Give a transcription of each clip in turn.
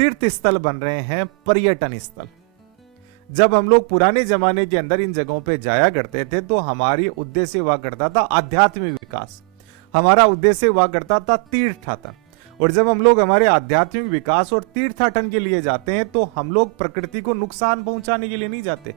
तीर्थ स्थल बन रहे हैं पर्यटन स्थल। जब हम लोग पुराने जमाने के अंदर इन जगहों पे जाया करते थे तो हमारी उद्देश्य हुआ करता था आध्यात्मिक विकास, हमारा उद्देश्य हुआ करता था तीर्थाटन। और जब हम लोग हमारे आध्यात्मिक विकास और तीर्थाटन के लिए जाते हैं तो हम लोग प्रकृति को नुकसान पहुंचाने के लिए नहीं जाते।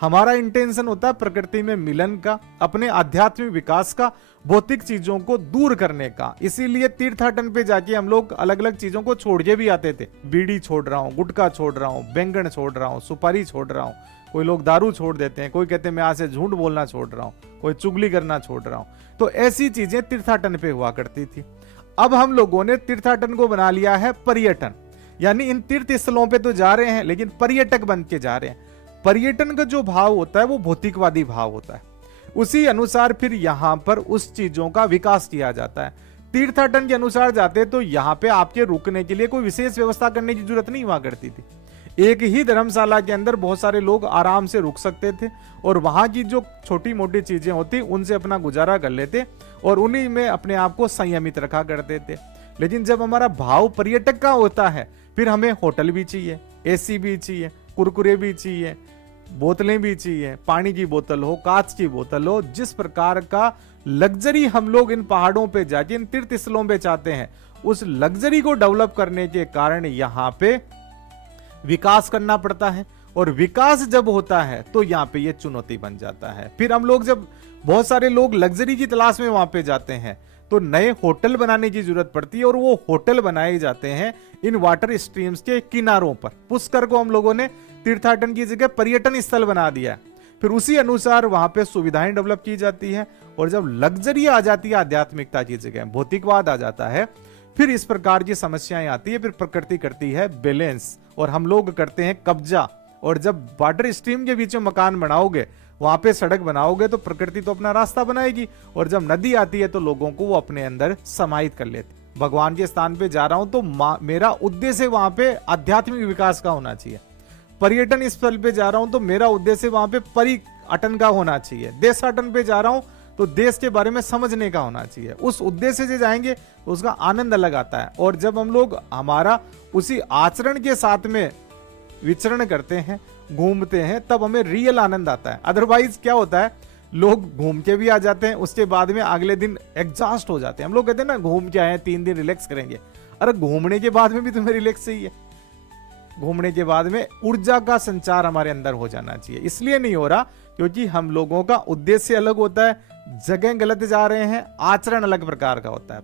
हमारा इंटेंशन होता है प्रकृति में मिलन का, अपने आध्यात्मिक विकास का, भौतिक चीजों को दूर करने का। इसीलिए तीर्थाटन पे जाके हम लोग अलग अलग चीजों को छोड़ के भी आते थे। बीड़ी छोड़ रहा हूँ, गुटखा छोड़ रहा हूँ, बैंगन छोड़ रहा हूँ, सुपारी छोड़ रहा हूँ, कोई लोग दारू छोड़ देते हैं, कोई कहते हैं मैं आज से झूठ बोलना छोड़ रहा हूँ, कोई चुगली करना छोड़ रहा हूँ। तो ऐसी चीजें तीर्थाटन पे हुआ करती थी। अब हम लोगों ने तीर्थाटन को बना लिया है पर्यटन, यानी इन तीर्थ स्थलों पे तो जा रहे हैं लेकिन पर्यटक बन के जा रहे हैं। पर्यटन का जो भाव होता है वो भौतिकवादी भाव होता है, उसी अनुसार फिर यहां पर उस चीजों का विकास किया जाता है। तीर्थाटन के अनुसार जाते तो यहां पे आपके रुकने के लिए कोई विशेष व्यवस्था करने की जरूरत नहीं हुआ करती थी। एक ही धर्मशाला के अंदर बहुत सारे लोग आराम से रुक सकते थे और वहां की जो छोटी मोटी चीजें होती उनसे अपना गुजारा कर लेते और उन्हीं में अपने आप को संयमित रखा करते थे। लेकिन जब हमारा भाव पर्यटक का होता है फिर हमें होटल भी चाहिए, एसी भी चाहिए, कुरकुरे भी चाहिए, बोतलें भी चाहिए, पानी की बोतल हो, कांच की बोतल हो। जिस प्रकार का लग्जरी हम लोग इन पहाड़ों पे जाके इन तीर्थ स्थलों पे चाहते हैं, उस लग्जरी को डेवलप करने के कारण यहाँ पे विकास करना पड़ता है। और विकास जब होता है तो यहाँ पे ये चुनौती बन जाता है। फिर हम लोग जब बहुत सारे लोग लग्जरी की तलाश में वहां पे जाते हैं तो नए होटल बनाने की जरूरत पड़ती है और वो होटल बनाए जाते हैं इन वाटर स्ट्रीम्स के किनारों पर। पुष्कर को हम लोगों ने तीर्थाटन की जगह पर्यटन स्थल बना दिया। फिर उसी अनुसार वहां पे सुविधाएं डेवलप की जाती है और जब लग्जरी आ जाती है, आध्यात्मिकता की जगह भौतिकवाद आ जाता है, फिर इस प्रकार की समस्याएं आती है। फिर प्रकृति करती है बैलेंस और हम लोग करते हैं कब्जा। और जब वाटर स्ट्रीम के बीच में मकान बनाओगे, वहां पे सड़क बनाओगे तो प्रकृति तो अपना रास्ता बनाएगी और जब नदी आती है तो लोगों को वो अपने अंदर समाहित कर लेती। भगवान के स्थान पे जा रहा हूं तो मेरा उद्देश्य वहां पे आध्यात्मिक विकास का होना चाहिए। पर्यटन स्थल पे जा रहा हूं तो मेरा उद्देश्य वहां पे पर्यटन का होना चाहिए। देशाटन पे जा रहा हूं तो देश के बारे में समझने का होना चाहिए। उस उद्देश्य से जाएंगे तो उसका आनंद अलग आता है। और जब हम लोग हमारा उसी आचरण के साथ में विचरण करते हैं, घूमते हैं, तब हमें रियल आनंद आता है। अदरवाइज क्या होता है, लोग घूम के भी आ जाते हैं, उसके बाद में अगले दिन एग्जॉस्ट हो जाते हैं। हम लोग कहते हैं ना घूम के आए 3 दिन रिलैक्स करेंगे। अरे घूमने के बाद में भी तुम्हें रिलैक्स चाहिए। घूमने के बाद में ऊर्जा का संचार हमारे अंदर हो जाना चाहिए। इसलिए नहीं हो रहा क्योंकि हम लोगों का उद्देश्य अलग होता है, जगह गलत जा रहे हैं, आचरण अलग प्रकार का होता है।